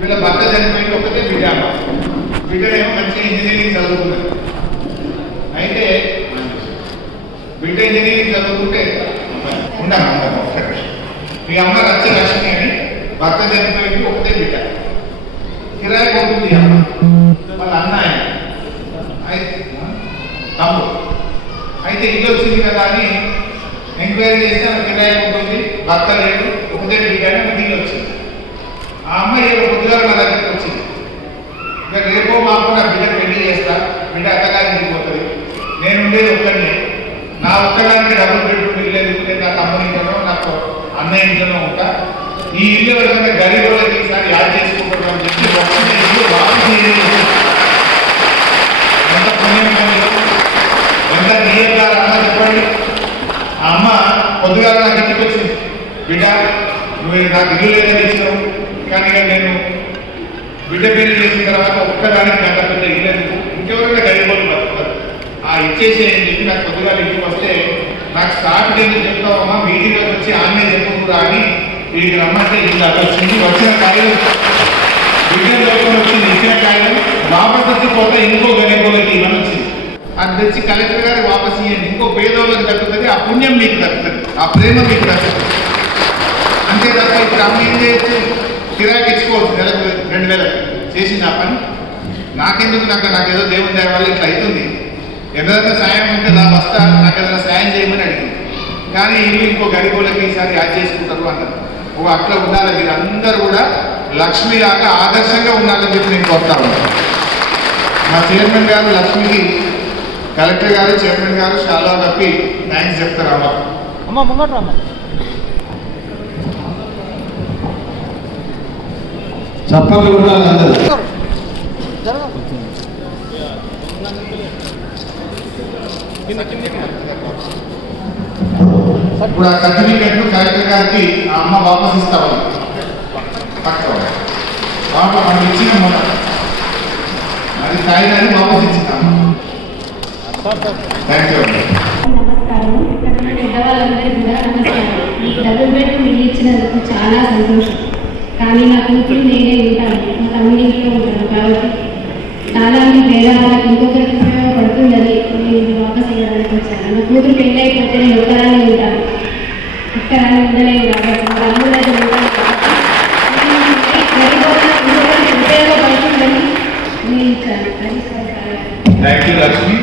వీళ్ళ భర్త చనిపోయింది ఒకటే బిడ్డ. అమ్మ బిడ్డనేమో మంచి ఇంజనీరింగ్ చదువుకున్నారు అయితే బిడ్డ ఇంజనీరింగ్ చదువుకుంటే ఉండాలి ఉండాలి ఒక్క మీ అమ్మ రచ్చ లక్ష్మి అని భర్త చనిపోయింది ఒకటే బిడ్డ. కిరాయి పోతుంది అమ్మ. వాళ్ళ అన్న అయితే తమ్ముడు. అయితే ఇల్లు వచ్చింది కదా అని ఎంక్వైరీ చేస్తే కిరాయి పోతుంది భర్త లేడు ఒకటే బిడ్డ అని ఆమెకి ఇల్లు వచ్చింది ఆ అమ్మాయి నా దగ్గరికి వచ్చింది. ఇక రేపు మాకు నా బిడ్డ పెళ్ళి చేస్తా. బిడ్డ అత్తగారికి పోతుంది. నేను ఉండేది ఒక్కడిని. నా ఒక్కడానికి డబుల్ బెడ్రూమ్ ఇల్లు ఎందుకంటే నా కంపెనీతోనో నాకు అన్నయ్య ఇంట్లోనో ఉంటా. ఈ ఇల్లు ఎవరికైనా గరీబులకి ఈసారి యాడ్ చేసుకుంటాం అని చెప్పి వచ్చిన ఇల్లు వాపసు ఎంత పుణ్యం ఎంత నియంత్రణ అమ్మ చెప్పండి. ఆ అమ్మ పొద్దుగా నాకు ఇంటికి వచ్చింది. బిడ్డ నువ్వు నాకు ఇల్లు లేదని ఇచ్చావు. కానీ నేను బిడ్డ పెళ్ళి చేసిన తర్వాత ఒక్కదానికి గంట పెద్ద ఇల్లేదు ఇంకెవరైనా గడిపోయి బతుకుతారు ఆ ఇచ్చేసి అని చెప్పి నాకు కొద్దిగా ఇంటికి వస్తే నాకు స్టార్ట్ ఎందుకు చెప్తావమ్మా మీటింగ్ వచ్చి ఆమె చెప్పుకురా అని వీడికి రమ్మంటే ఇల్లు వచ్చింది వచ్చిన కాయలు బిడ్డ వచ్చింది ఇచ్చిన కాయలు వాపస్ వచ్చిపోతే ఇంకో గరీబులకి ఇవన్నీ వచ్చింది. అది తెచ్చి కలెక్టర్ గారికి వాపస్ ఇవ్వండి ఇంకో పేదోళ్ళకి దక్కుతుంది ఆ పుణ్యం మీకు దక్కుతుంది ఆ ప్రేమ మీకు దక్కుతుంది. అంతే తప్ప ఇప్పుడు అమ్మ ఏం చేయొచ్చు? కిరాకి ఇచ్చుకోవచ్చు నెలకు రెండు వేలకు చేసింది ఆ పని. నాకెందుకు నాకు? నాకు ఏదో దేవుని దయ వల్ల ఇట్లా అవుతుంది. ఎవరైనా సాయం ఉంటే నా వస్తా నాకు ఏదైనా సాయం చేయమని అడిగింది. కానీ ఇల్లు ఇంకో గరిబోళ్ళకి ఈసారి యాడ్ చేసుకుంటారు అన్నారు. ఓ అట్లా ఉండాలి. మీరు అందరూ కూడా లక్ష్మిలాగా ఆదర్శంగా ఉండాలని చెప్పి నేను కోరుతా ఉన్నాను మా చైర్మన్ గారు లక్ష్మికి కలెక్టర్ గారు చైర్మన్ గారు చాలా కప్పి థ్యాంక్స్ చెప్తారు అమ్మ. అమ్మ ముంగట్రా చప్పట్లు అందరూ ఇప్పుడు ఆ సర్టిఫికెట్ కలెక్టర్ గారికి ఆ అమ్మ వాపస్ ఇస్తాము పక్కన వాపస్ మనం ఇచ్చిన మొన్న. అది వాపస్ థ్యాంక్ యూ నమస్కారం. ఇక్కడ ఉన్న పెద్దవాళ్ళందరికీ కూడా నమస్కారం డబుల్ బెడ్రూమ్ ఇల్లు ఇచ్చినందుకు చాలా సంతోషం. కానీ నా కూతురు నేనే ఉంటాను. నా కమ్యూనిటీలో ఉంటాను. కాబట్టి నాలాంటి భేదాలకు ఇంకొకరికి ఉపయోగపడుతుందని నేను వాపస్ చేయడానికి వచ్చాను. నా కూతురు పెళ్ళి అయిపోతే నేను ఒక్కరాన్ని ఉంటాను ఒక్కరాన్ని ఉండలేదు కాబట్టి ఉపయోగపడుతుందని నేను ఇచ్చాను. Thank you Lakshmi